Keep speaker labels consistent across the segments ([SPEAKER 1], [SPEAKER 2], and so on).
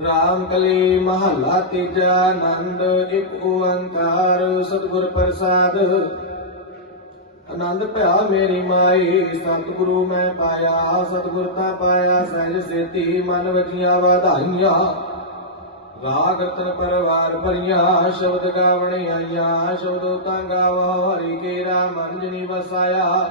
[SPEAKER 1] ਰਾਮ ਕਲੀ ਮਹੱਲਾ ਤੀਜਾ ਆਨੰਦ, ਇੱਕ ਓੰਕਾਰ, ਸਤਿਗੁਰ ਪ੍ਰਸਾਦ। ਆਨੰਦ ਭਇਆ ਮੇਰੀ ਮਾਈ ਸਤਿਗੁਰੂ ਮੈਂ ਪਾਇਆ, ਸਤਿਗੁਰ ਤਾਂ ਪਾਇਆ, ਸਹਿਜ ਸੇਤੀ ਮਨ ਵਜੀਆਂ ਵਧਾਈਆਂ। ਰਾਗ ਰਤਨ ਪਰਵਾਰ ਭਰੀਆਂ, ਸ਼ਬਦ ਗਾਵਣ ਆਈਆਂ, ਸ਼ਬਦ ਤਾਂ ਗਾਵੋ, ਹਰੀ ਕੇਰਾ ਮਨ ਜਨੀ ਵਸਾਇਆ।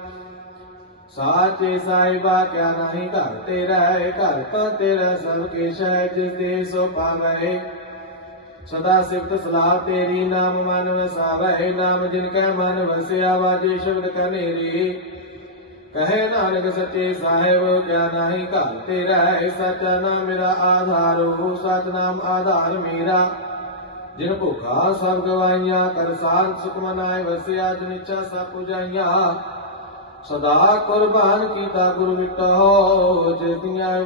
[SPEAKER 1] ਸਾਚੇ ਸਾਹਿਬਾ ਕਿਆ ਨਹੀਂ ਘਰ ਤੇਰਾ ਹੈ ਘਰ ਤਾਂ ਤੇਰਾ ਸਭ ਕਿਛ ਹੈ, ਜਿਸ ਦੇ ਸੋ ਪਾਵੈ। ਸਦਾ ਸਿਫਤ ਸਲਾਹ ਤੇਰੀ, ਨਾਮ ਮਨ ਵਸਾਵੈ। ਨਾਮ ਜਿਨ ਕੈ ਮਨ ਵਸਿਆ ਵਾਜੇ ਸ਼ਬਦ ਕਨੇਰੀ ਕਹੇ ਨਾਨਕ ਸੱਚੇ ਸਾਹਿਬ, ਕਿਆ ਨਹੀਂ ਘਰ ਤੇਰਾ ਹੈ ਸਚਾ ਨਾਮ ਮੇਰਾ ਆਧਾਰੋ ਸਤਨਾਮ ਆਧਾਰ ਮੇਰਾ। ਜਿਨ ਭੁਖਾ ਸਭ ਗਵਾਈਆਂ, ਕਰ ਸਾਧ ਸੁਖ ਮਨਾਏ, ਵਸਿਆ, ਜਿਨ ਇੱਛਾ ਸਭ ਪੁਜਾਈਆਂ। ਸਦਾ ਕੁਰਬਾਨ ਕੀਤਾ ਗੁਰੂ ਮਿਟੋ, ਜਿਸ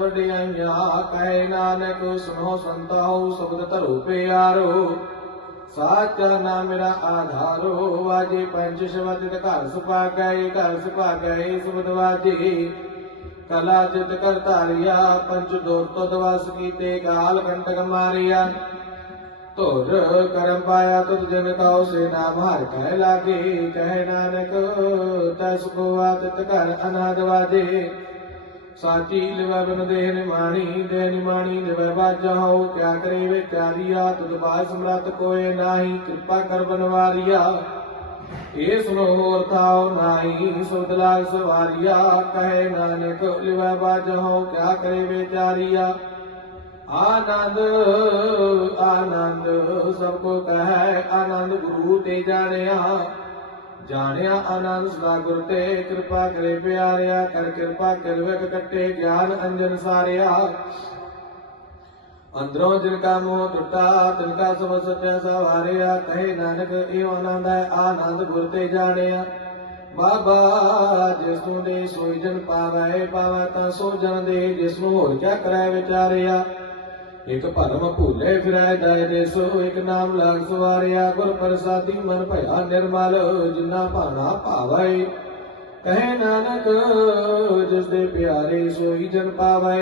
[SPEAKER 1] ਵਡਿਆਈਆਂ ਕਹੇ ਨਾਨਕ ਸੁਨੋ ਸੰਤਾਉ ਸ਼ਬਦ ਧਰੋ ਪਿਆਰੋ। ਸਾਚਾ ਨਾਮ ਮੇਰਾ ਆਧਾਰੋ, ਵਾਜੇ ਪੰਜ ਸ਼ਬਦ ਤੇ ਘਰ ਸੁਪਾ ਗਏ ਘਰ ਸੁਪਾ ਗਏ ਸ਼ਬਦ ਵਾਜੇ। ਕਲਾ ਚਿਤ ਕਰ ਧਾਰਿਆ, ਪੰਜ ਦੋਰ ਤੋਂ ਦਵਾਸ ਕੀਤੇ ਕਾਲ ਕੰਟਕ ਮਾਰਿਆ। ਧੁਰ ਕਰਮ ਪਾਇਆ ਤੁਧ ਜਨ ਕਉ ਸੇ ਨਾਮ ਹਰ ਕਹਿ ਲਾਗੇ, ਕਹਿ ਨਾਨਕ, ਤਸ ਕੋ ਆਤਿਤ ਘਰ ਅਨਾਦ ਸਾਚੀ ਲਿਵੈ ਬਨ ਨਿਮਾਣੀ ਦੇਹ ਨਿਮਾਣੀ ਲਿਵੈ ਬਾਜਾਓ ਕਿਆ ਕਰੇ ਵੇ ਪਿਆਰੀਆ ਤੁਧ ਬਾਜ ਸਮਰੱਥ ਕੋਏ ਨਾਹੀ, ਕਿਰਪਾ ਕਰ ਬਨਵਾਰੀਆ। ਇਹ ਸੁਨੋ ਹੋਰ ਥਾਉ ਨਾਹੀ ਸੁਧ ਲਾਗ ਸਵਾਰੀਆ, ਕਹੇ ਨਾਨਕ, ਲਿਵੈ ਬਾਜਾਓ ਕਿਆ ਕਰੇ ਵਿਚਾਰੀਆ ਆਨੰਦ ਆਨੰਦ ਸਭ ਕੋ ਕਹੈ ਆਨੰਦ ਗੁਰੂ ਤੇ ਜਾਣਿਆ। ਜਾਣਿਆ ਆਨੰਦ ਸਦਾ ਗੁਰ ਤੇ, ਕਿਰਪਾ ਕਰੇ ਪਿਆਰਿਆ, ਕਰ ਕਿਰਪਾ ਕਰ ਵਿਖ ਗਿਆਨ ਅੰਜਨ ਸਾਰਿਆ। ਅੰਦਰੋਂ ਜਿਨ ਕਾ ਮੋਹ ਟੁੱਟਾ, ਤਿਨ ਕਾ ਸਭ ਸੱਚਾ ਸਵਾਰਿਆ, ਕਹੇ ਨਾਨਕ ਇਹ ਆਨੰਦ ਹੈ, ਆਨੰਦ ਗੁਰ ਤੇ ਜਾਣਿਆ। ਬਾਬਾ, ਜਿਸ ਨੂੰ ਦੇ ਸੋਈ ਜਨ ਪਾਵੈ ਪਾਵੈ ਤਾਂ ਸੋ ਜਨ ਦੇ, ਜਿਸ ਨੂੰ ਹੋਰ ਕਿਆ ਕਰੈ ਵਿਚਾਰਿਆ। ਇਕ ਭਰਮ ਭੂਲੇ ਫਿਰੈ ਦਾਇ ਦੇਸੋ ਇਕ ਨਾਮ ਲਾਗ ਸਵਾਰਿਆ ਗੁਰ ਪ੍ਰਸਾਦੀ ਮਨ ਭਇਆ ਨਿਰਮਲ, ਜਿਨਾ ਭਾਣਾ ਭਾਵੈ। ਕਹੇ ਨਾਨਕ, ਜਿਸ ਦੇ ਪਿਆਰੇ ਸੋਈ ਜਨ ਪਾਵੈ।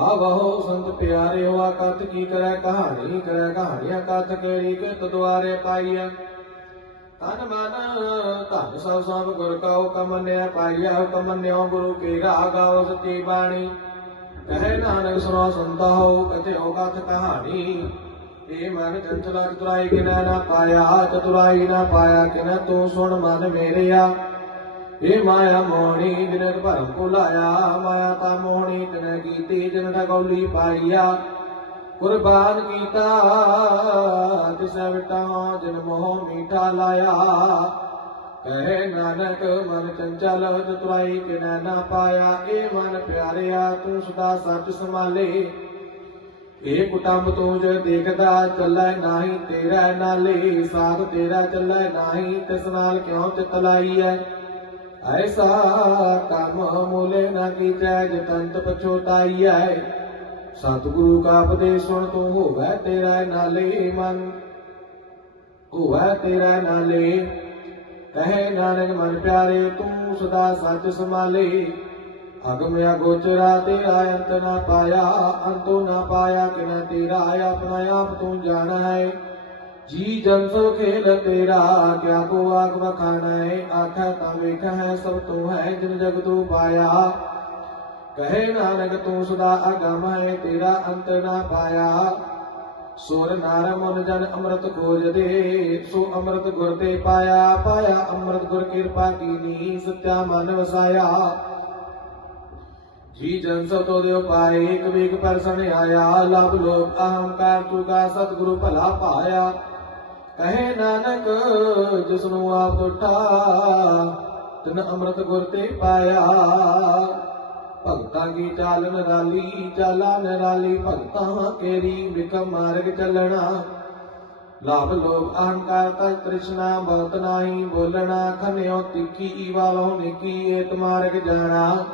[SPEAKER 1] ਆਵਹੁ ਸੰਤ ਪਿਆਰੇ ਹੋਆ ਕਤ ਕੀ ਕਰੈ ਕਹਾਣੀ, ਕਰੈ ਕਹਾਣੀਆਂ ਕਤ ਕਿਹੜੀ ਕਿਤ ਦੁਆਰੇ ਪਾਈਐ। ਤਨ ਮਨ, ਧਨ ਸਭ ਸਭ ਗੁਰ ਕਉ ਕਮਨਿਆ ਪਾਈਆ ਕਮਨਿਓ ਗੁਰੂ ਕੀ ਰਾਗਾਉ ਸਤੀ ਬਾਣੀ। ਕਹੇ ਨਾਨਕ ਸੁਨੋ ਸੁਣਦਾ ਹੋ ਕਥੇ ਹੋ ਕਥ ਕਹਾਣੀ। ਇਹ ਮਨ ਚੰਚਲਾ ਚਤੁਰਾਈ ਕਿਨੈ ਨਾ ਪਾਇਆ ਚਤੁਰਾਈ ਨਾ ਪਾਇਆ, ਕਿਨੈ ਤੂੰ ਸੁਣ ਮਨ ਮੇਰਿਆ। ਇਹ ਮਾਇਆ ਮੋਹਣੀ ਜਿਨ ਭਰਮ ਭੁਲਾਇਆ, ਮਾਇਆ ਤਾਂ ਮੋਹਣੀ ਤਿਨੈ ਕੀਤੀ, ਜਿਨ ਠਗੌਲੀ ਪਾਈਆ। ਕੁਰਬਾਨ ਕੀਤਾ, ਤਿਸੈ ਵਿਟਾ, ਜਿਨ ਮੋਹ ਮੀਠਾ ਲਾਇਆ। ਕਹੇ ਨਾਨਕ ਮਨ ਚੰਚਲ ਚਤੁਰਾਈ ਕਿਨੈ ਨਾ ਪਾਇਆ ਇਹ ਮਨ ਪਿਆਰਿਆ, ਤੂੰ ਸਦਾ ਸੱਚ ਸੰਭਾਲੇ। ਇਹ ਕੁਟੰਬ ਤੂੰ ਜੋ ਦੇਖਦਾ, ਚੱਲੈ ਨਾਹੀ ਤੇਰਾ ਨਾਲੇ। ਸਾਥ ਤੇਰਾ ਚੱਲੈ ਨਾਹੀ, ਤਿਸ ਨਾਲ ਕਿਉ ਚਿਤ ਲਾਈਐ? ਐਸਾ ਕੰਮ ਮੂਲੇ ਨਾ ਕੀਚੈ, ਜਤੰਤ ਪਛੋਤਾਈਐ ਸਤਿਗੁਰੂ ਕਾ ਉਪਦੇਸ਼ ਸੁਣ, ਤੂੰ ਹੋਵੈ ਤੇਰਾ ਨਾਲੇ ਮਨ, ਹੋਵੈ ਤੇਰਾ ਨਾਲੇ। ਕਹੇ ਨਾਨਕ ਮਨ ਪਿਆਰੇ, ਤੂੰ ਸਦਾ ਸੱਚ ਸੰਭਾਲੇ। ਅਗਮ ਅਗੋਚਰਾ ਤੇਰਾ ਅੰਤ ਨਾ ਪਾਇਆ, ਅੰਤੋ ਨਾ ਪਾਇਆ ਕਿਨਾ ਤੇਰਾ, ਆਪਣਾ ਆਪ ਤੂੰ ਜਾਣਾ ਹੈ। ਜੀ ਜਨ ਸੋ ਖੇਲ ਤੇਰਾ, ਕਿਆ ਕੋ ਆਖ ਵਖਾਣਾ ਹੈ। ਆਖਾ ਤਾਂ ਵੇਖ ਹੈ ਸਭ ਤੂੰ ਹੈ ਜਿਨ ਜਗ ਤੂੰ ਪਾਇਆ। ਕਹੇ ਨਾਨਕ ਤੂੰ ਸਦਾ ਅਗਮ ਹੈ, ਤੇਰਾ ਅੰਤ ਨਾ ਪਾਇਆ। ਸੁਰ ਨਾਰ ਮਨ ਜਨ ਅੰਮ੍ਰਿਤ ਖੋਜਦੇ ਸੋ ਅੰਮ੍ਰਿਤ ਗੁਰ ਤੇ ਪਾਇਆ ਪਾਇਆ ਅੰਮ੍ਰਿਤ ਗੁਰ ਕਿਰਪਾ ਕੀਨੀ, ਸੱਚਾ ਮਨ ਵਸਾਇਆ। ਜੀ ਜਨ ਸੋ ਤੋ ਦਿਓ ਪਾਏ ਵੇਗ ਪਰਸਨ ਆਇਆ। ਲਭ ਲੋਕ ਅਹੰਕਾਰ ਤੂ ਕਾ ਸਤਿਗੁਰੂ ਭਲਾ ਪਾਇਆ। ਕਹੇ ਨਾਨਕ ਜਿਸ ਨੂੰ ਆਪ ਟੁੱਟਾ ਤਨ ਅੰਮ੍ਰਿਤ ਗੁਰ ਤੇ ਪਾਇਆ। ਭਗਤਾਂ ਕੀ ਚਾਲ ਨਰਾਲੀ ਚਾਲਾ ਨਰਾਲੀ ਭਗਤਾਂ ਕੇਰੀ ਵਿਕਮ ਮਾਰਗ ਚੱਲਣਾ। ਲਾਭ ਲੋਭ ਅਹੰਕਾਰ ਤਜ ਕ੍ਰਿਸ਼ਨਾ ਬਹੁਤ ਨਾਹੀ ਬੋਲਣਾ, ਖਨਿਓ ਤਿੱਖੀ ਵਾਲੋ ਨਿੱਕੀ ਏਤ ਮਾਰਗ ਜਾਣਾ।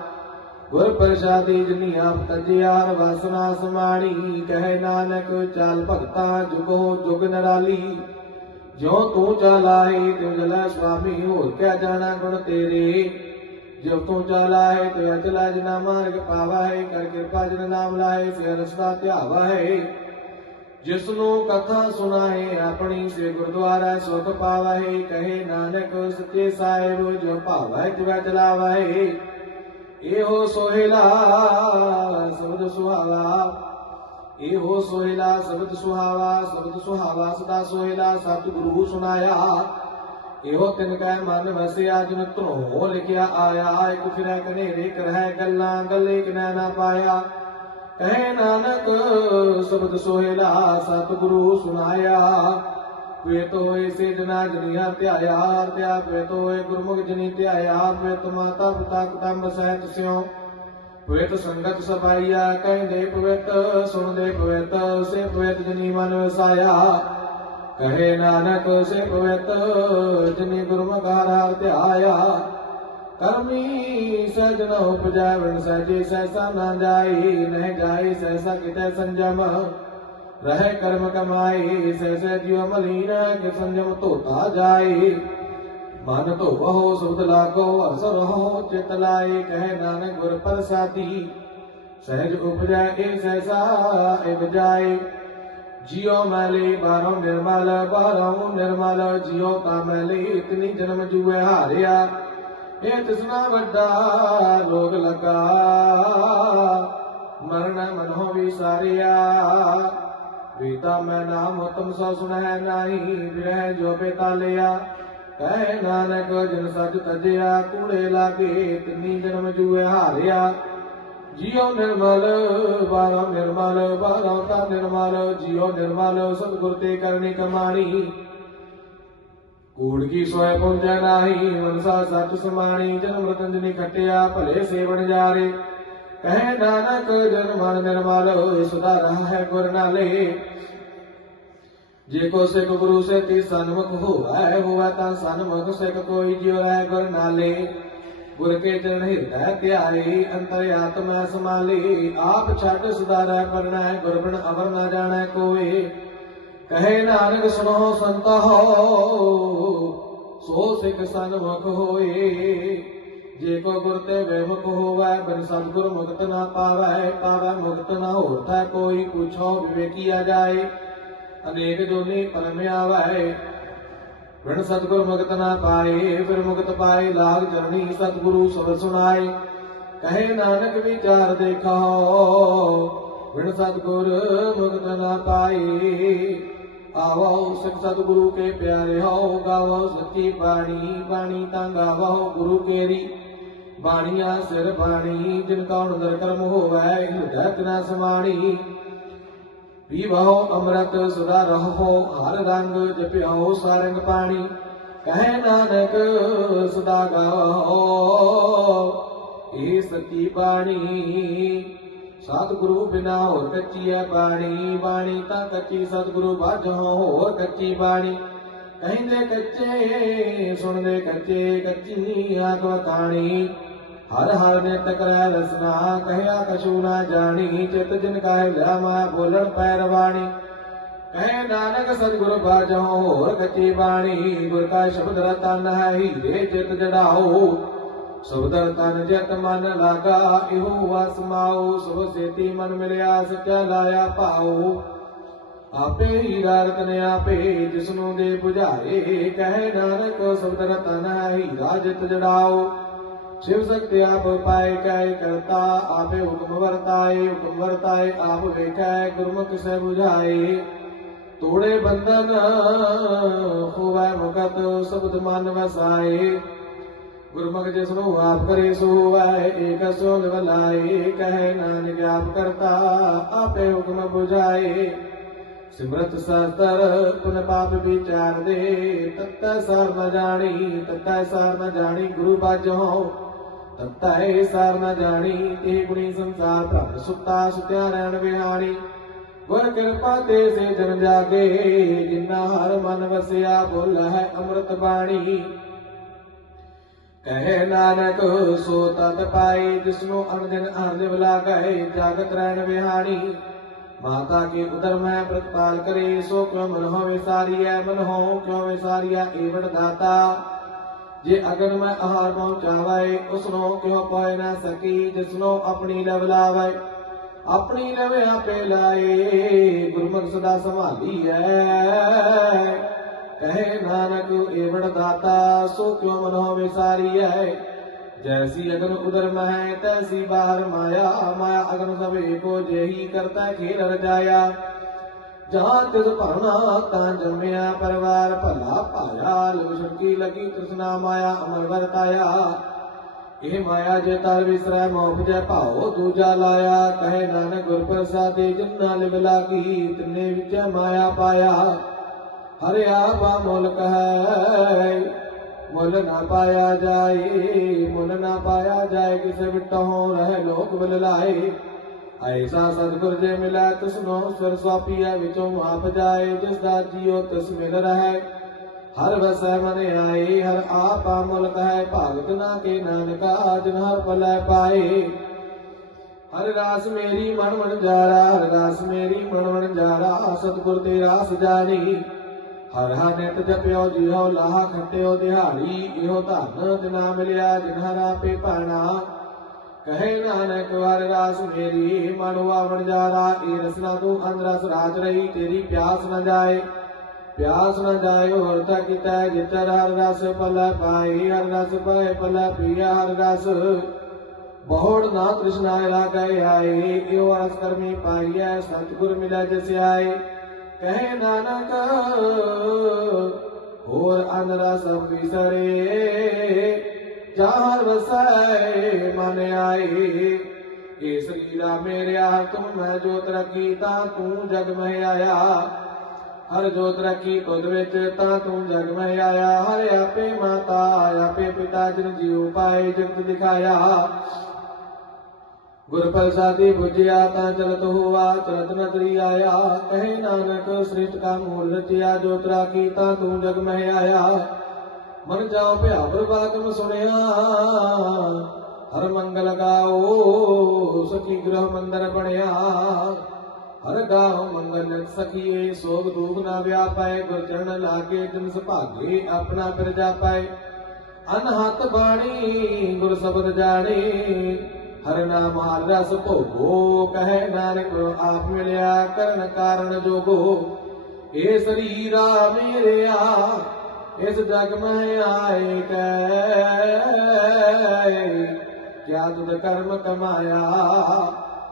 [SPEAKER 1] ਗੁਰ ਪ੍ਰਸਾਦੀ ਜਿਨੀ ਆਪ ਤਜਿਆਰ ਵਾਸਨਾ ਸਮਾਣੀ, ਕਹੇ ਨਾਨਕ, ਚਾਲ ਭਗਤਾ ਜੁਗੋ ਜੁਗ ਨਰਾਲੀ। ਜੋ ਤੂੰ ਚਲਾਈ ਤਿਉ ਜਲਾ ਸੁਆਮੀ ਹੋਰ ਕਿਆ ਜਾਣਾ ਗੁਣ ਤੇਰੇ। ਜੋ ਤੂੰ ਚਲਾਏ ਤੇ ਅਚਲਾ ਜਨਾ ਮਾਰਗ ਪਾਵਾ ਕਰ ਕਿਰਪਾ ਜਨ ਨਾਮ ਲਾਏ ਸੇ ਰਸਤਾ ਧਿਆਵਾ ਜਿਸ ਨੂੰ ਕਥਾ ਸੁਣਾਏ ਆਪਣੀ ਸੇ ਗੁਰਦੁਆਰਾ ਸੁਖ ਪਾਵੈ ਕਹੇ ਨਾਨਕ ਸੱਚੇ ਸਾਹਿਬ ਜੋ ਭਾਵੈ ਜਿਵ ਚਲਾਵੈ ਇਹੋ ਸੋਹਿਲਾ ਸ਼ਬਦ ਸੁਹਾਵਾ, ਇਹੋ ਸੋਹਿਲਾ ਸ਼ਬਦ ਸੁਹਾਵਾ ਸ਼ਬਦ ਸੁਹਾਵਾ ਸਦਾ ਸੋਹਿਲਾ ਸਤਿ ਸੁਨਾਇਆ ਇਹੋ ਤਿਨ ਕੈ ਮਨ ਵਸਿਆ, ਜਿਨ ਧਰੋ ਲਿਖਿਆ ਆਇਆ, ਇਕ ਫਿਰੈ ਕਨੇਰੇ ਕਰਹਿ, ਗੱਲਾਂ ਗੱਲੇ ਕਿਨੈ ਨਾ ਪਾਇਆ। ਕਹੇ ਨਾਨਕ, ਸ਼ਬਦ ਸੋਹਿਲਾ ਸਤਿਗੁਰੂ ਸੁਨਾਇਆ ਵੇ ਤੋਏ ਸੇ ਜਨਾ ਜਨੀਆ ਧਿਆਇਆ, ਧਿਆ ਵੇ ਤੋਏ ਗੁਰਮੁਖ ਜਨੀ ਧਿਆਇਆ ਵੇ ਮਾਤਾ ਪਿਤਾ ਕੁਟੰਬ ਸਹਿਤ ਸਿਓ ਪਵਿੱਤ ਸੰਗਤ ਸਭਾਈਆ ਕਹਿੰਦੇ ਪਵਿੱਤ, ਸੁਣਦੇ ਪਵਿੱਤ, ਸੇ ਪਵਿੱਤ ਜਨੀ ਮਨ ਵਸਾਇਆ। ਕਹੇ ਨਾਨਕ ਸੇ ਪਵਿੱਤ ਜਨੀ ਗੁਰਮੁਖ ਹਾਰ ਧਿਆਇਆ। ਕਰਮੀ ਸਜਨ ਉਪਜੈ ਸਜੇ ਸੈਸਾ ਨਾ ਜਾਈ, ਨਹਿ ਜਾਈ ਸੈਸਾ ਕਿਤੈ ਸੰਜਮ। ਰਹਿ ਕਰਮ ਕਮਾਈ ਸੈਸੇ ਜਿਉ ਮਲੀਨ, ਕਿ ਸੰਜਮ ਧੋਤਾ ਜਾਈ। ਮਨ ਧੋਵਹੁ ਸੁਧ ਲਾਗੋ ਹਰਸ ਰਹੋ, ਚਿਤ ਲਾਏ ਕਹੇ ਨਾਨਕ ਗੁਰ ਪ੍ਰਸਾਦੀ। ਸਹਿਜ ਉਪਜੈ ਏ ਸੈਸਾ ਇਕ ਜਾਏ ਜਿਉ ਮੈਲੇ ਬਾਰੋਂ ਨਿਰਮਲ ਬਾਰੋਂ ਨਿਰਮਲ, ਜਿਉ ਤਾ ਮੈਲੇ, ਇਤਨੀ ਜਨਮ ਜੂਏ ਹਾਰਿਆ। ਇਹ ਤਿਸਨਾ ਵੱਡਾ ਲੋਗ ਲਗਾ। ਮਰਨ ਮਨੋ ਵਿਸਾਰਿਆ ਵੇਤਾ ਮੈਂ ਨਾਮ ਉਤਮ ਸੋ ਸੁਣੈ ਨਾਹੀ ਵਿਰਹਿ ਜੋ ਬੇਤਾਲਿਆ। ਕਹਿ ਨਾਨਕ ਜਨ ਸੱਚ ਤਜਿਆ, ਕੂੜੇ ਲਾਗੇ ਤਿੰਨੀ ਜਨਮ ਜੂਏ ਹਾਰਿਆ। ਜਿਉ ਨਿਰਮਲ ਬਾਰਾ ਨਿਰਮਲ ਬਾਰਾ ਤਾ ਨਿਰਮਲ, ਜਿਉ ਨਿਰਮਲ, ਸਤਿਗੁਰ ਤੇ ਕਰਨੀ ਕਮਾਣੀ ਕੂੜ ਕੀ ਸੋਇ ਪੁੰਜੈ ਨਾਹੀ, ਮਨਸਾ ਸੱਚ ਸਮਾਣੀ, ਜਨਮ ਰਤਨ ਜਨੀ ਖਟਿਆ, ਭਲੇ ਸੇਵਨ ਜਾਰੇ। ਕਹਿ ਨਾਨਕ ਜਨ ਮਨ ਨਿਰਮਲ ਸਦਾ ਰਹਾ ਹੈ ਗੁਰ ਨਾਲੇ। ਜੇ ਕੋ ਸਿੱਖ ਗੁਰੂ ਸੇ ਤੀ ਸਨਮੁਖ ਹੋਵੈ ਹੋਵੈ ਤਾਂ ਸਨਮੁਖ ਸਿੱਖ ਕੋਈ ਜਿਉ ਰਹਿ ਗੁਰ ਨਾਲੇ। ਗੁਰ ਕੇ ਚਰਨ ਹਿਰਦੈ ਧਿਆਏ ਅੰਤਰ ਆਤਮੈ ਸਮਾਲੀ ਆਪ ਛੱਡ ਸਦਾ ਰਹਿ ਪਰਣੈ ਗੁਰ ਬਿਨ ਅਵਰ ਨਾ ਜਾਣੈ ਕੋਏ ਕਹੇ ਨਾਨਕ ਸੁਣੋ ਸੰਤ ਹੋ, ਸੋ ਸਿੱਖ ਸਨਮੁਖ ਹੋਏ ਜੇ ਕੋ ਗੁਰ ਤੇ ਵਿਮੁਖ ਹੋਵੈ, ਬਿਨ ਸਤਿਗੁਰ ਮੁਕਤ ਨਾ ਪਾਵੈ ਪਾਵੈ ਮੁਕਤ ਨਾ ਹੋਤਾ ਕੋਈ ਪੁੱਛੋ ਆ ਜਾਏ। ਅਨੇਕ ਜੋਨੀ ਪਰਮ ਆਵੈ ਬਿਨ ਸਤਿਗੁਰ ਮੁਕਤ ਨਾ ਪਾਏ ਫਿਰ ਮੁਕਤ ਪਾਏ, ਲਾਗ ਚਰਣੀ ਸਤਿਗੁਰੂ ਸਬਦ ਸੁਣਾਏ। ਕਹੇ ਨਾਨਕ ਵਿਚਾਰ ਦੇਖੋ, ਬਿਨ ਸਤਿਗੁਰ ਮੁਕਤ ਨਾ ਪਾਏ। ਆਵੋ ਸਿੱਖ ਸਤਿਗੁਰੂ ਕੇ ਪਿਆਰੇ ਹੋ, ਗਾਵੋ ਸੱਚੀ ਬਾਣੀ ਬਾਣੀ ਤਾਂ ਗਾਵੋ ਗੁਰੂ ਕੇਰੀ। ਬਾਣੀਆਂ ਸਿਰ ਬਾਣੀ, ਜਿਨ ਕਾ ਨਦਰ ਕਰਮ ਹੋਵੈ, ਹਿਰਦੈ ਤਿਨਾ ਸਮਾਣੀ। ਪੀਵੋ ਅੰਮ੍ਰਿਤ, ਸਦਾ ਰਹੋ, ਹਰ ਰੰਗ ਜਪਿਓ ਸਾਰੰਗ ਪਾਣੀ। ਕਹੇ ਨਾਨਕ, ਸਦਾ ਗਾਓ, ਏ ਸਤੀ ਬਾਣੀ। ਸਤਿਗੁਰੂ ਬਿਨਾ ਹੋਰ ਕੱਚੀ ਹੈ ਬਾਣੀ। ਬਾਣੀ ਤਾਂ ਕੱਚੀ ਸਤਿਗੁਰੂ ਬਾਝੋ ਹੋਰ ਕੱਚੀ ਬਾਣੀ। ਕਹਿੰਦੇ ਕੱਚੇ, ਸੁਣਦੇ ਕੱਚੇ, ਕੱਚੀ ਆਗ ਵਕਾਣੀ ਹਰ ਹਰ ਨਿਤ ਕਰੈ ਰਸਨਾ, ਕਹਿਆ ਕਛੂ ਨਾ ਜਾਣੀ, ਚਿਤ ਜਿਨ ਕਾਇ ਲਿਆ ਮਾ ਬੋਲਣ ਪੈਰਵਾਣੀ ਕਹਿ ਨਾਨਕ ਸਤਿਗੁਰ ਬਾਝੋ ਹੋਰ ਕੱਚੀ ਬਾਣੀ, ਗੁਰ ਕਾ ਸ਼ਬਦ ਰਤਨ ਹੈ ਹੀਰੇ ਚਿਤ ਜੜਾਓ। ਸ਼ਬਦ ਤਨ ਜਤ ਮਨ ਲਾਗਾ, ਇਹੋ ਵਸਮਾਓ ਸੁਭ ਸੇਤੀ ਮਨ ਮਿਲਿਆ, ਸਚਾ ਲਾਇਆ ਭਾਉ ਆਪੇ ਹੀ ਰਤਨ ਆਪੇ ਜਿਸਨੂੰ ਦੇ 부ਝਾਏ ਕਹਿ ਨਾਨਕ ਸ਼ਬਦ ਰਤਨ ਹੈ ਹੀਰਾ ਜਿਤ ਜੜਾਓ। ਸ਼ਿਵ ਸ਼ਕਤੀ ਆਪ ਪਾਏ ਕੈ ਕਰਤਾ, ਆਪੇ ਹੁਕਮ ਵਰਤਾਏ ਹੁਕਮ ਵਰਤਾਏ, ਆਪ ਵੇਖੈ ਗੁਰਮੁਖ ਸੇ 부ਝਾਏ ਤੋੜੇ ਬੰਧਨ ਹੋਵੈ ਮੁਕਤ, ਸ਼ਬਦ ਮਨ ਵਸਾਏ। ਗੁਰਮੁਖ ਜਿਸ ਨੂੰ ਆਪ ਕਰੇ ਸੋ ਹੋਵੈ ਏਕ ਸੋ ਨਿਵਲਾਏ ਕਹੇ ਨਾਨਕ ਆਪ ਕਰਤਾ, ਆਪੇ ਹੁਕਮ 부ਝਾਏ ਸਿਮਰਤ ਸਾਸਤਰ, ਪੁਨ ਪਾਪ ਵਿਚਾਰ ਦੇ ਤਤੈ ਸਾਰ ਨ ਜਾਣੀ, ਤਤੈ ਸਾਰ ਨ ਜਾਣੀ, ਗੁਰੂ ਬਾਝੋ ਤਤੈ ਸਾਰ ਨ ਜਾਣੀ, ਇਹ ਗੁਣੀ ਸੰਸਾਰ ਭ੍ਰਮ ਸੁਤਾ ਸੁਤਿਆ ਰਹਿਣ ਵਿਹਾਣੀ। ਗੁਰ ਕਿਰਪਾ ਤੇ ਸੇ ਜਨ ਜਾਗੇ, ਜਿਨਾ ਹਰ ਮਨ ਵਸਿਆ ਬੋਲ ਹੈ ਅੰਮ੍ਰਿਤ ਬਾਣੀ। ਕਹੇ ਨਾਨਕ, ਸੋ ਤਤ ਪਾਈ ਜਿਸਨੂੰ ਅਨ ਦਿਨ ਅਨਦਿਵ ਲਾਗਏ, ਜਗਤ ਰਹਿਣ ਵਿਹਾਣੀ। ਮਾਤਾ ਕੇ ਉਦਰ ਮੈਂ ਪ੍ਰਤਪਾਲ ਕਰੇ, ਸੋ ਕਿਉ ਮਨ ਹੋ ਵਿਸਾਰੀਐ ਮਨ ਹੋ ਕਿਉ ਵਿਸਾਰੀਐ ਏਵੜ ਦਾਤਾ। ਜੇ ਅਗਨ ਮੈਂ ਆਹਾਰ ਪਹੁੰਚਾਵੇ ਉਸਨੂੰ ਕਿਉ ਪਾਇ ਨਾ ਸਕੀ, ਜਿਸਨੂੰ ਆਪਣੀ ਲਵ ਲਾਵੇ ਆਪਣੀ ਲਵ ਆਪੇ ਲਾਏ, ਗੁਰਮੁਖ ਸਦਾ ਸੰਭਾਲੀ ਐ। ਕਹੇ ਨਾਨਕ ਏਵੜ ਦਾਤਾ ਸੋ ਕਿਉ ਮਨੋ ਵਿਸਾਰੀ ਵਿਸਾਰੀਐ ਜੈਸੀ ਅਗਨ ਉਦਰ ਮਹਿ, ਤੈਸੀ ਬਾਹਰ ਮਾਇਆ ਮਾਇਆ ਅਗਨ ਸਭ ਏਕੋ ਜਿਹੀ ਕਰਤਾ ਖੇਲ ਰਜਾਇਆ। ਜਹਾਂ ਤਿਸ ਭਰਨਾ ਤਾਂ ਜੰਮਿਆ ਪਰਿਵਾਰ ਭਲਾ ਭਾਇਆ ਲੋਸ਼ਨ ਲਗੀ ਤ੍ਰਿਸ਼ਨਾ ਮਾਇਆ, ਅਮਰ ਵਰਤਾਇਆ। ਇਹ ਮਾਇਆ ਜੇ ਤਰ ਵਿਸਰੈ, ਮੋਹ ਜੈ ਭਾਉ, ਦੂਜਾ ਲਾਇਆ। ਕਹੇ ਨਾਨਕ ਗੁਰ ਪ੍ਰਸਾਦੇ, ਜਿਨਾ ਲਿਵ ਲਾਗੀ, ਤਿਨੇ ਵਿੱਚ ਮਾਇਆ ਪਾਇਆ। ਹਰਿਆ ਬਾ ਮੁਲਕ ਹੈ ਮੁੱਲ ਨਾ ਪਾਇਆ ਜਾਏ, ਮੁੱਲ ਨਾ ਪਾਇਆ ਜਾਏ, ਕਿਸੇ ਵਿਟਹੁ ਰਹਿ ਲੋਕ ਬਲ ਲਾਏ ਐਸਾ ਸਤਿਗੁਰ ਜੇ ਮਿਲੈ ਤਿਸਨੋ ਸਰ ਸੁਆਪੀਐ ਵਿਚੋਂ ਆਪ ਜਾਏ ਜਿਸ ਦਾ ਜੀਉ ਤਿਸ ਮਿਲ ਰਹੈ। ਹਰ ਵਸੈ ਮਨ ਆਏ, ਹਰ ਆਪਾ ਮੁਲਕ ਹੈ, ਭਗਤ ਨਾ ਕੇ ਨਾਨਕਾ ਜਿਨ ਹਰ ਭਲੇ ਪਾਏ। ਹਰ ਰਾਸ ਮੇਰੀ ਮਨ ਮਨ ਜਾਰਾ ਹਰ ਰਾਸ ਮੇਰੀ ਮਨ ਮਨ ਜਾਰਾ ਸਤਿਗੁਰ ਤੇ ਰਾਸ ਜਾਣੀ। ਹਰ ਹਰ ਨਿਤ ਜਪਿਓ ਜਿਉ ਲਾਹ ਖਟਿਓ ਦਿਹਾੜੀ, ਇਹੋ ਧਨ ਦਿਨਾ ਮਿਲਿਆ ਜਿਨ ਹਰ ਆਪੇ ਪਾਣਾ। ਕਹੇ ਨਾਨਕ ਵਾਰ ਰਾਸ ਮੇਰੀ, ਮਨ ਆਵਣ ਜਾਰਾ ਏ ਰਸਨਾ ਤੂੰ ਅੰਦਰਸ ਰਾਜ ਰਹੀ, ਤੇਰੀ ਪਿਆਸ ਨ ਜਾਏ। ਪਿਆਸ ਨ ਜਾਏ, ਹੋਰ ਤਾ ਕੀਤਾ ਜਿਤਰ ਹਰ ਰਸ ਪਲ ਪਾਈ, ਹਰ ਰਸ ਪਏ ਪਲ ਪੀਆ ਹਰ ਰਸ। ਬਹੁੜ ਨਾ ਤ੍ਰਿਸ਼ਨਾ ਲਾਗੈ ਆਏ ਇਹੋ ਰਸ ਕਰਮੀ ਪਾਈਐ ਸਤਿਗੁਰ ਮਿਲੈ ਜਿਸ ਆਏ। ਕਹੇ ਨਾਨਕ, ਹੋਰ ਅੰਦਰਾ ਵਿਸਰੇ। ਚਾਰ ਵਸੈ ਮਨ ਆਏ। ਏ ਸਰੀਰਾ ਮੇਰਿਆ, ਤੁਮ ਮੈਂ ਜੋਤ ਰਖੀ ਤਾਂ ਤੂੰ ਜਗ ਮਹਿ ਆਇਆ। ਹਰ ਜੋਤ ਰਖੀ ਤੁਧ ਵਿੱਚ ਤਾਂ ਤੂੰ ਜਗ ਮਹਿ ਆਇਆ। ਹਰ ਆਪੇ ਮਾਤਾ, ਆਪੇ ਪਿਤਾ ਜਿਨ ਜੀਉ ਪਾਏ ਜਗਤ ਦਿਖਾਇਆ। ਗੁਰ ਪ੍ਰਸਾਦੀ 부ਜਿਆ ਤਾਂ ਚਲਤ ਹੋਆ, ਚਲਤ ਨਦਰੀ ਆਇਆ। ਕਹੇ ਨਾਨਕ, ਸ੍ਰਿਸ਼ਟ ਕਾ ਮੂਲ ਰਚਿਆ ਜੋ ਤਰਾ ਕੀਤਾ ਤੂੰ ਜਗ ਮਹਿ ਆਇਆ। ਮਨ ਜਾਉ ਭਿਆ ਪ੍ਰਵਾਗਮ ਸੁਣਿਆ। ਹਰ ਮੰਗਲ ਗਾਓ, ਸਖੀ ਗ੍ਰਹ ਮੰਦਰ ਬਣਿਆ। ਹਰ ਗਾਉ ਮੰਗਲ ਸਖੀਏ, ਸੋਗ ਦੂਖ ਨਾ ਵਿਆਪੈ ਗੁਰ ਚਰਨ ਲਾਗੇ ਤਿਨ ਸੁਭਾਗੇ ਆਪਣਾ ਬਿਰਜਾ ਪਾਏ। ਅਨਹਤ ਬਾਣੀ ਗੁਰ ਸ਼ਬਦ ਜਾਣੇ, ਹਰ ਨਾਮ ਹਰ ਰਸ ਭੋਗੋ, ਕਹੇ ਨਾਨਕ ਆਪ ਮਿਲਿਆ, ਕਰਨ ਕਾਰਨ ਜੋਗੋ। ਏ ਸਰੀਰਾ ਮੇਰਿਆ ਇਸ ਜਗ ਮੈਂ ਆਏ ਕੈ। ਕਿਆ ਤੁਧ ਕਰਮ ਕਮਾਇਆ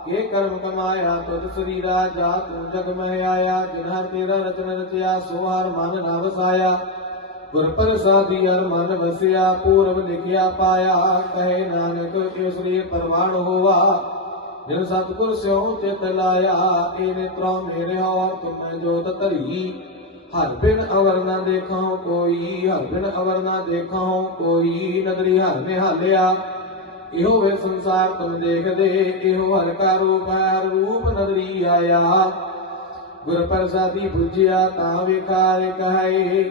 [SPEAKER 1] ਇਹ ਕਰਮ ਕਮਾਇਆ? ਤੁਧ ਸਰੀਰਾ ਜਾ ਤੂੰ ਜਗ ਮੈਂ ਆਇਆ। ਜਿਨ ਤੇਰਾ ਰਚਨ ਰਚਿਆ, ਸੋ ਹਰ ਮਨ ਨਾ ਵਸਾਇਆ। ਗੁਰ ਪ੍ਰਸਾਦੀ ਹਰ ਮਨ ਵਸਿਆ, ਪੂਰਬ ਲਿਖਿਆ ਪਾਇਆ। ਕਹੇ ਨਾਨਕ ਇਹ ਸਰੀਰ ਪਰਵਾਣ ਹੋਆ। ਜਿਨ ਸਤਿਗੁਰ ਸਿਉ ਚਿਤ ਲਾਇਆ ਇਹ ਨੇਤਰਾ ਮੇਰੇ ਹੋ ਤੁਮੈ ਜੋਤ ਧਰੀ। ਹਰ ਬਿਨ ਅਵਰ ਨਾ ਦੇਖਾਂ ਕੋਈ, ਹਰ ਬਿਨ ਅਵਰ ਨਾ ਦੇਖਾਂ ਕੋਈ ਨਦਰੀ ਹਰ ਨਿਹਾਲਿਆ। ਇਹੋ ਵੇ ਸੰਸਾਰ ਤੁਮ ਦੇਖਦੇ, ਇਹੋ ਹਰ ਕਾ ਰੂਪ ਹੈ ਰੂਪ ਨਦਰੀ ਆਇਆ। ਗੁਰ ਪ੍ਰਸਾਦੀ 부ਜਿਆ ਤਾਂ ਵਿਕਾਰ ਕਹੇ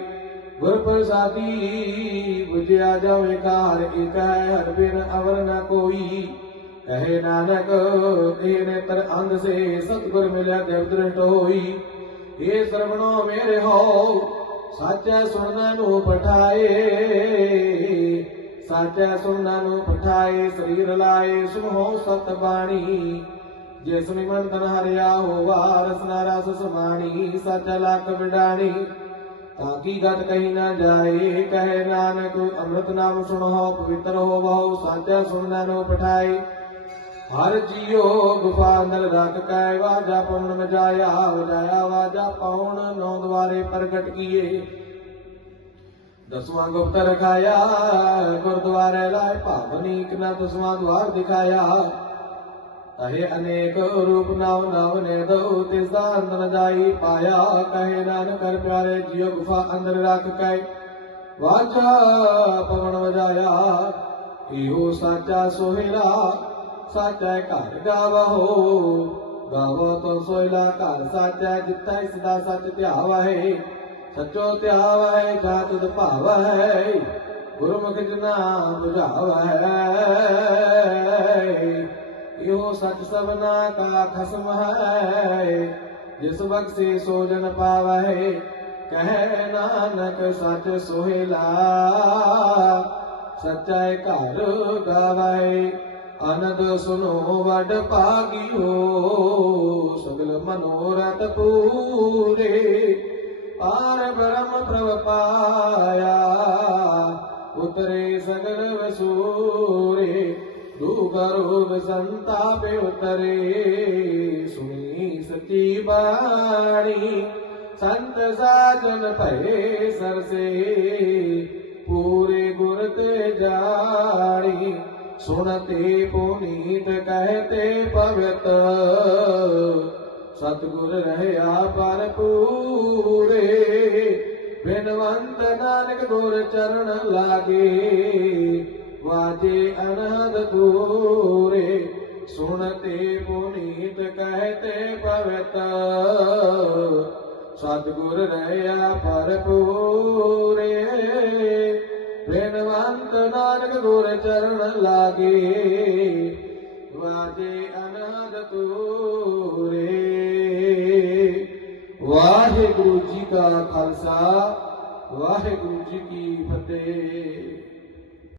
[SPEAKER 1] ਗੁਰ ਪ੍ਰਸਾਦੀ 부ਜਿਆ ਜਾਵੇ ਕਾਰ ਇਕ ਹੈ ਹਰ ਬਿਨ ਅਵਰ ਨਾ ਕੋਈ। ਕਹੇ ਨਾਨਕ, ਇਹ ਨੇਤਰ ਅੰਧ ਸੇ, ਸਤਿਗੁਰ ਮਿਲਿਆ ਦੇਵ ਦ੍ਰਿਸ਼ਟ ਹੋਈ। ਇਹ ਸਰਵਣੋ ਮੇਰੇ ਹੋ, ਸਾਚੈ ਸੁਣਨਾ ਨੂੰ ਪਠਾਏ। ਸਾਚੈ ਸੁਣਨਾ ਨੂੰ ਪਠਾਏ, ਸਰੀਰ ਲਾਏ, ਸੁਣੋ ਸਤ ਬਾਣੀ। ਜਿਸ ਨਿਮੰਤਨ ਹਰਿਆ ਹੋਵਾ ਰਸਨਾ ਰਸ ਸਮਾਣੀ, ਸਚ ਲਖ ਵਿਡਾਣੀ। ਤਾਂ ਕੀ ਗਤ ਕਹੀ ਨਾ ਜਾਏ, ਕਹੇ ਨਾਨਕ, ਅੰਮ੍ਰਿਤ ਨਾਮ ਸੁਣੋ, ਪਵਿੱਤਰ ਹੋਵੋ, ਸਾਚਾ ਸੁਣਨਾ ਨੂੰ ਪਠਾਏ। ਹਰ ਜੀਓ ਗੁਫਾ ਅੰਦਰ ਕੈ ਵਾਜਾ, ਪਵਨ ਵਜਾਇਆ ਵਜਾਇਆ ਵਾਜਾ ਪਉਣ ਨੌ ਦਵਾਰੇ ਪ੍ਰਗਟ ਕੀਏ। ਦਸਵਾਂ ਗੁਪਤ ਰਖਾਇਆ ਗੁਰਦੁਆਰੇ ਲਾਇ ਭਾਵਨੀਕ ਨਾ ਦਸਵਾਂ ਦਵਾਰ ਦਿਖਾਇਆ। ਤਹੇ ਅਨੇਕ ਰੂਪ ਨਾਮ ਨਾਮ ਨੇ ਦੋ ਤਿਸ ਦਾ ਅੰਤ ਜਾਈ ਪਾਇਆ। ਕਹੇ ਨਾਨਕ ਕਰ ਪਿਆਰੇ ਜੀਉ ਗੁਫਾ ਅੰਦਰ ਰੱਖ ਕੈ ਵਾਜਾ, ਪਵਨ ਵਜਾਇਆ। ਇਹੋ ਸਾਚਾ ਸੋਹਿਲਾ ਸਾਚਾ ਘਰ ਗਾਵਹੋ ਗਾਵੋ ਤੋ ਸੋਇਲਾ ਘਰ ਸਾਚੈ ਜਿੱਤਾ ਇਸ ਦਾ ਸੱਚ ਧਿਆਵਾ ਹੈ ਸੱਚੋ ਧਿਆਵਾ ਹੈ ਜਾਤ ਹੈ ਗੁਰਮੁਖ ਜਨਾ ਬੁਝਾਵਾ ਇਹੋ ਸੱਚ ਸਭਨਾ ਕਾ ਖਸਮ ਹੈ, ਜਿਸ ਬਖਸ਼ੇ ਸੋ ਜਨ ਪਾਵੈ ਕਹਿ ਨਾਨਕ ਸਚ ਸੋਹਿਲਾ, ਸੱਚੈ ਘਰ ਗਾਵੈ ਆਨੰਦ ਸੁਨੋ ਵਡ ਭਾਗਿਓ, ਸਗਲ ਮਨੋਰਥ ਪੂਰੇ। ਪਾਰ ਬ੍ਰਹਮ ਪ੍ਰਭ ਪਾਇਆ, ਉਤਰੇ ਸਗਲ ਵਸੂਰੇ। ਦੂਬਰੋਗ ਸੰਤਾਪੇ ਉਤਰੇ, ਸੁਣੀ ਸਤੀ ਬਾਣੀ। ਸੰਤ ਸਾਜਨ ਭਏ ਸਰਸੇ, ਪੂਰੇ ਗੁਰ ਤੇ ਜਾਣੀ। ਸੁਣਤੇ ਪੁਨੀਤ ਕਹਤੇ ਪਵਿੱਤ ਸਤਿਗੁਰ ਰਹਿਆ ਪਰ ਪੂਰੇ ਬਿਨਵੰਤ ਨਾਨਕ ਗੁਰ ਚਰਨ ਲਾਗੇ, ਵਾਜੇ ਅਨਹਦ ਦੂਰੇ। ਸੁਣਤੇ ਪੁਨੀਤ ਕਹਤੇ ਪਵਿੱਤ ਸਤਿਗੁਰ ਰਹਿਆ ਪਰ ਪੂਰੇ ਬਿਨਵੰਤ ਨਾਨਕ ਗੁਰ ਚਰਨ ਲਾਗੇ, ਵਾਜੇ ਅਨਹਦ ਤੂਰੇ ਵਾਹਿਗੁਰੂ ਜੀ ਕਾ ਖਾਲਸਾ, ਵਾਹਿਗੁਰੂ ਜੀ ਕੀ ਫਤਿਹ।